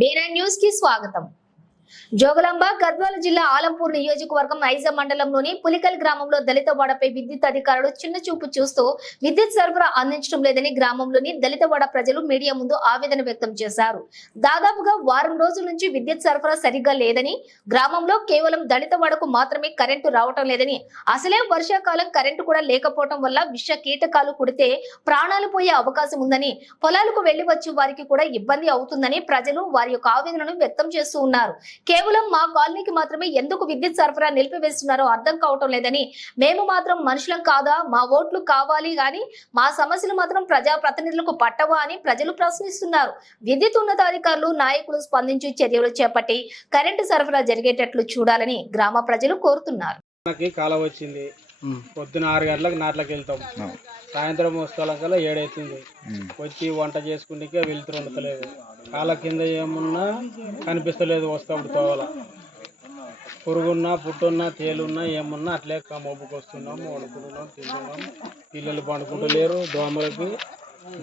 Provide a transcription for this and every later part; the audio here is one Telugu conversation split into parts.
డేనా న్యూస్కి స్వాగతం. జోగులాంబ గద్వాల జిల్లా ఆలంపూర్ నియోజకవర్గం ఐజా మండలంలోని పులికల్ గ్రామంలో దళిత వాడపై విద్యుత్ అధికారులు చిన్న చూపు చూస్తూ విద్యుత్ సరఫరా అందించడం లేదని గ్రామంలోని దళిత వాడ ప్రజలు మీడియా ముందు ఆవేదన వ్యక్తం చేశారు. దాదాపుగా వారం రోజుల నుంచి విద్యుత్ సరఫరా సరిగ్గా లేదని గ్రామంలో కేవలం దళిత వాడకు మాత్రమే కరెంటు రావటం లేదని అసలే వర్షాకాలం కరెంటు కూడా లేకపోవటం వల్ల విష కీటకాలు కుడితే ప్రాణాలు పోయే అవకాశం ఉందని పొలాలకు వెళ్ళి వచ్చి వారికి కూడా ఇబ్బంది అవుతుందని ప్రజలు వారి యొక్క ఆవేదనను వ్యక్తం చేస్తూ ఉన్నారు. కేవలం మా కాలనీకి మాత్రమే ఎందుకు విద్యుత్ సరఫరా నిలిపివేస్తున్నారో అర్థం కావటం లేదని మేము మాత్రం మనుషులం కాదా? మా ఓట్లు కావాలి గాని మా సమస్యలు మాత్రం ప్రజా ప్రతినిధులకు పట్టవా అని ప్రజలు ప్రశ్నిస్తున్నారు. విద్యుత్ ఉన్నతాధికారులు నాయకులు స్పందించి చర్యలు చేపట్టి కరెంటు సరఫరా జరిగేటట్లు చూడాలని గ్రామ ప్రజలు కోరుతున్నారు. కాలం వచ్చింది. పొద్దున ఆరు గంటలకు నాట్లకు వెళ్తాం. సాయంత్రం వస్తాకల్లా ఏడవుతుంది వచ్చి వంట చేసుకుంటే వెళ్తూ ఉండతలేదు కాళ్ళ కింద ఏమున్నా కనిపిస్తలేదు వస్తాప్పుడు తోవల పురుగున్నా పుట్టున్నా తేలున్నా ఏమున్నా అట్లే మబ్బుకు వస్తున్నాం వండుకుంటున్నాం తింటున్నాం. పిల్లలు పండుకుంటలేరు దోమలకి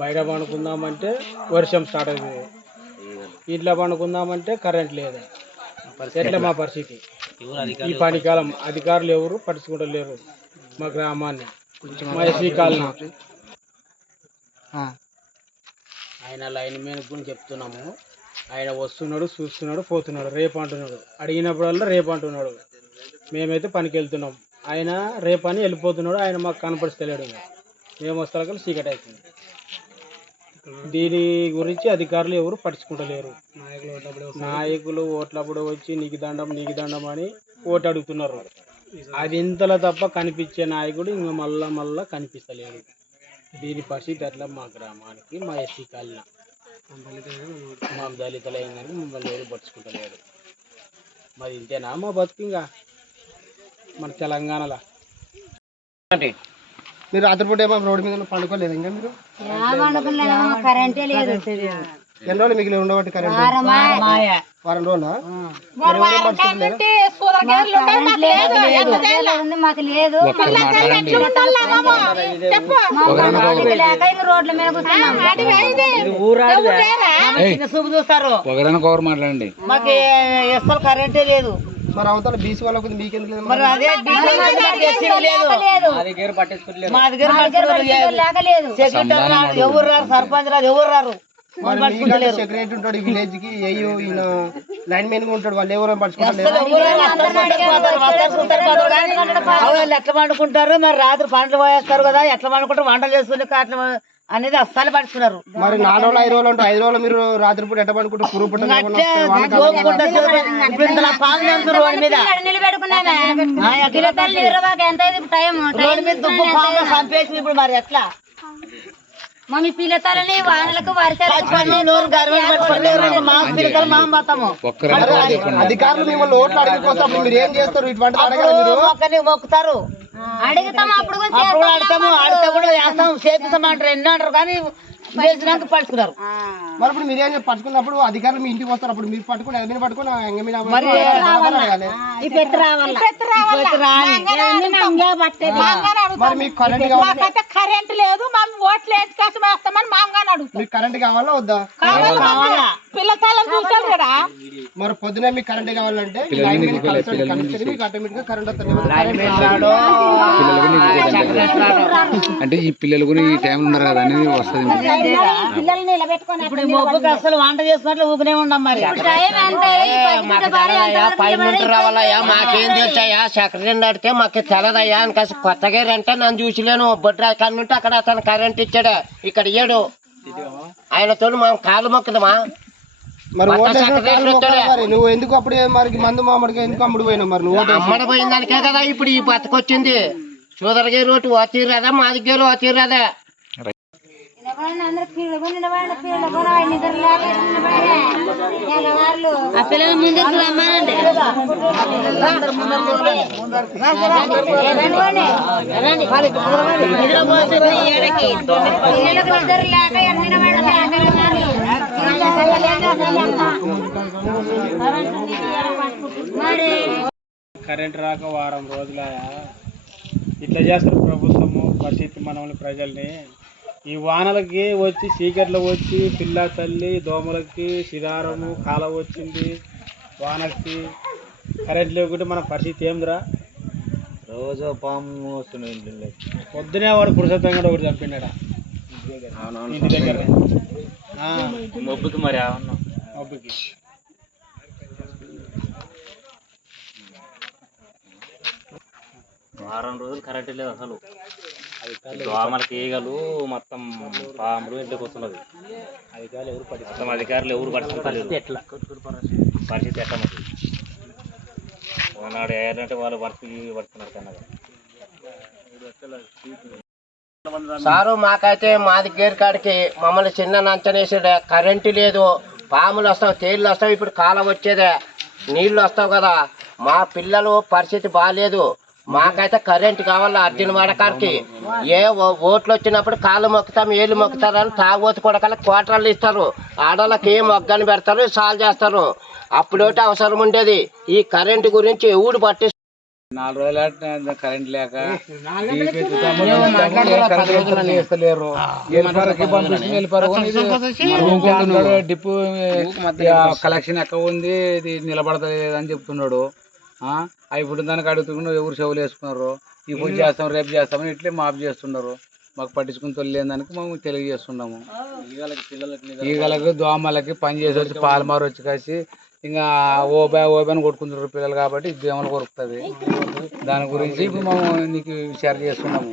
బయట పండుకుందామంటే వర్షం స్టార్ట్ అవుతుంది ఇంట్లో పండుకుందామంటే కరెంట్ లేదు. ఎట్లా మా పరిస్థితి? ఈ పనికాలం అధికారులు ఎవరు పట్టించుకుంటలేరు. మా గ్రామాన్ని. మా ఎస్వీ కాలనీ. ఆయన లైన్ మీద కూడా చెప్తున్నాము. ఆయన వస్తున్నాడు చూస్తున్నాడు పోతున్నాడు రేపు అంటున్నాడు. అడిగినప్పుడల్లా రేపు అంటున్నాడు. మేమైతే పనికి వెళ్తున్నాం ఆయన రేపు అని వెళ్ళిపోతున్నాడు ఆయన మాకు కనపడిస్తలేడు ఇంకా. మేము వస్తాక చీకటి అవుతుంది దీని గురించి అధికారులు ఎవరు పట్టించుకుంటలేరు. నాయకులు ఓట్లప్పుడు వచ్చి నీకు దండం నీకు దండం అని ఓటు అడుగుతున్నారు. అది ఇంతలో తప్ప కనిపించే నాయకుడు ఇంకా మళ్ళా మళ్ళా కనిపిస్తలేడు. దీని పరిస్థితి అట్లా మా గ్రామానికి మా ఎస్సీ కాలనీ. మా దళితులైన కానీ మమ్మల్ని ఎవరు పట్టించుకుంటలేడు మరి ఇంతేనా మా బతుకు ఇంకా? మన తెలంగాణలో. మీరు రాత్రిపూట ఏమో రోడ్డు మీద పండుకోలేదు ఇంకా మీరు? కరెంటే లేదు ఎన్ని రోజులు మిగిలి ఉండబట్టి కరెంట్? వారం. రోజులా? మాకు లేదు. రోడ్ల మీద కూర్చున్నాం. మాట్లాడండి. మాకు అసలు కరెంటే లేదు. మరి అవతల బీసీ వాళ్ళకు మీకెందుకు లేదు? మరి అదే లేదు. మా దగ్గర ఎవరు రారు? సర్పంచ్ రారు ఎవరు రారు? సెక్రటరీ ఉంటాడు విలేజ్కి అయ్యో ఈయన లైన్ మెయిన్గా ఉంటాడు వాళ్ళు ఎవరు వాళ్ళు ఎట్లా పండుకుంటారు మరి రాత్రి పంటలు పోయేస్తారు కదా ఎట్లా పండుకుంటారు వంటలు చేసుకుని అట్లా అనేది అస్సలు పడుచుకున్నారు మరి నాలుగు రోజులు ఐదు రోజులు ఉంటారు ఐదు రోజులు మీరు రాత్రిపూట ఎట్ట పడుకుంటే పురుగు పుట్ట మీద ఇప్పుడు మరి ఎట్లా మా పిల్లలు మా బతము ఒక్కరంటే ఒకరు చెప్పండి అధికారులు మిమ్మల్ని ఓట్లు అడిగిపోతే అప్పుడు మీరు ఏం చేస్తారు? ఇటువంటి అడగాలి మీరు. మొక్కని మొక్కుతారు. అడుగుతాం అప్పుడు కూడా వేస్తాం ఎన్ని అంటారు కానీ వేసినాక పడుచుకున్నారు మరి ఇప్పుడు మీరేం చెప్పి పట్టుకున్నప్పుడు అధికారులు మీ ఇంటికి వస్తారు అప్పుడు మీరు పట్టుకుని మీద పట్టుకుని ఎంగ మీద. మరి మీకు కరెంట్ కావాలి? కరెంట్ లేదు. మేము ఓట్లు వేసి కోసం వేస్తామని మామగారు అడుగుతాం. మీకు కరెంట్ కావాలా? వద్దా? కావాలా పిల్లకాయలను చూసారు కదా. మరి పొద్దునే మీకు కరెంట్ కావాలంటే ఈ లైన్ మీద కనెక్షన్ కనెక్షన్ మీకు ఆటోమేటిక్గా కరెంట్ వస్తుంది. కరెంట్ రాదు. అంటే ఈ పిల్లలు కూడా ఈ టైంలో ఉన్నారు కదా అనేది వస్తుంది ఇప్పుడు మొబ్బుకి అసలు వంట చేసుకున్నట్లు ఊపినే ఉన్నాం మరి. టైం నిలబడి రావాలయ్యా మాకేం తెలుసయ్యా సెక్రటరీ అడిగితే మాకు తెలదయ్యా అని కాసి కొత్తగా అంటే నన్ను చూసిలేను. బొడ్రా కన్ను ఉంటే అక్కడ అతను కరెంట్ ఇచ్చాడు. ఇక్కడ ఇయ్యాడు. ఆయనతో మనం కాలు మొక్కుదామా? మరి ఓటేసిన నువ్వు ఎందుకు అప్పుడు మరి మందు మామిడిగా ఎందుకు అమ్ముడు పోయినావు మరి? నువ్వు అమ్మడ పోయిన దానికే కదా ఇప్పుడు ఈ బతకొచ్చింది సోదరగారి రోడ్డు ఓతీరాదా మా దగ్గర ఓతీరాదా నిలబడండి, అందరూ పిల్లలు నిలబడండి, పిల్లలు కూడా ఆయన నిద్ర లేక నిలబడే. తెల్లవార్లు. పిల్లలకు నిద్ర లేక ఎన్ని నిలబడండి, ఆ తెల్లవార్లు. మరి కరెంట్ రాక వారం రోజులయా ఇట్లా చేస్తారు ప్రభుత్వము పరిస్థితి మనల్ని ప్రజల్ని. ఈ వానలకి వచ్చి చీకట్లో వచ్చి పిల్ల తల్లి దోమలకి సిదారము కాల వచ్చింది వానకి కరెంట్ లేకుంటే మన పరిస్థితి ఏందిరా? రోజు పాము వస్తున్నాయి పొద్దునే వాడు పురుషోత్తం కూడా ఒకటి చంపిండట. ఇంటి దగ్గర. మొబ్బుకి మరి మబ్బుకి. వారం రోజులు కరెంట్ లేదు అసలు. దోమలకి ఈగలు మొత్తం పాములు ఇంటికి వస్తున్నది. మొత్తం అధికారులు ఎవరు పట్టుకుంటారు ఎట్లా? పరిస్థితి ఎట్లా మరి? ఓనాడు వేయాలంటే వాళ్ళు వర్క్ పడుతున్నారు కన్నా సారు మాకైతే మా దగ్గర కాడికి మమ్మల్ని చిన్న నంచనేసాడు. కరెంటు లేదు పాములు వస్తావు తేళ్ళు వస్తావు ఇప్పుడు కాలం వచ్చేదే. నీళ్ళు వస్తావు కదా మా పిల్లలు పరిస్థితి బాగాలేదు మాకైతే కరెంట్ కావాలి అర్జున్ వాడకానికి ఏ ఓ- ఓట్లు వచ్చినప్పుడు కాళ్ళు మొక్కుతాం ఏళ్ళు మొక్కుతారని తాగోతు కూడా క్వార్టర్లు ఇస్తారు. ఆడవాళ్ళకి ఏం మొగ్గని పెడతారు సాల్ చేస్తారు. అప్పుడోటి అవసరం ఉండేది. ఈ కరెంటు గురించి ఊడు పట్టి నాలుగు రోజులు కరెంట్ లేక చేస్తలేరు ఎల్లిపారకి పంపిస్తుంది ఎల్లిపార కొని ఇది అంటాడు, డిపో కలెక్షన్ ఎక్కువ ఉంది ఇది నిలబడతలేదు అని చెప్తున్నాడు అవి ఇప్పుడు దానికి అడుగుతున్నా ఎవరు చెవులు వేసుకున్నారు. ఇప్పుడు చేస్తాం రేపు చేస్తామని ఇట్లే మాఫ్ చేస్తున్నారు. మాకు పట్టించుకుని తొలిలేని దానికి మేము తెలియజేస్తున్నాము. ఈగలకు దోమలకి పని చేసి వచ్చి పాలమారు వచ్చి కాసి ఇంకా ఓబా ఓబాని కొట్టుకుంటారు పిల్లలు కాబట్టి దేవుని కొరుకుతుంది. దాని గురించి ఇప్పుడు మేము నీకు షేర్ చేస్తున్నాము.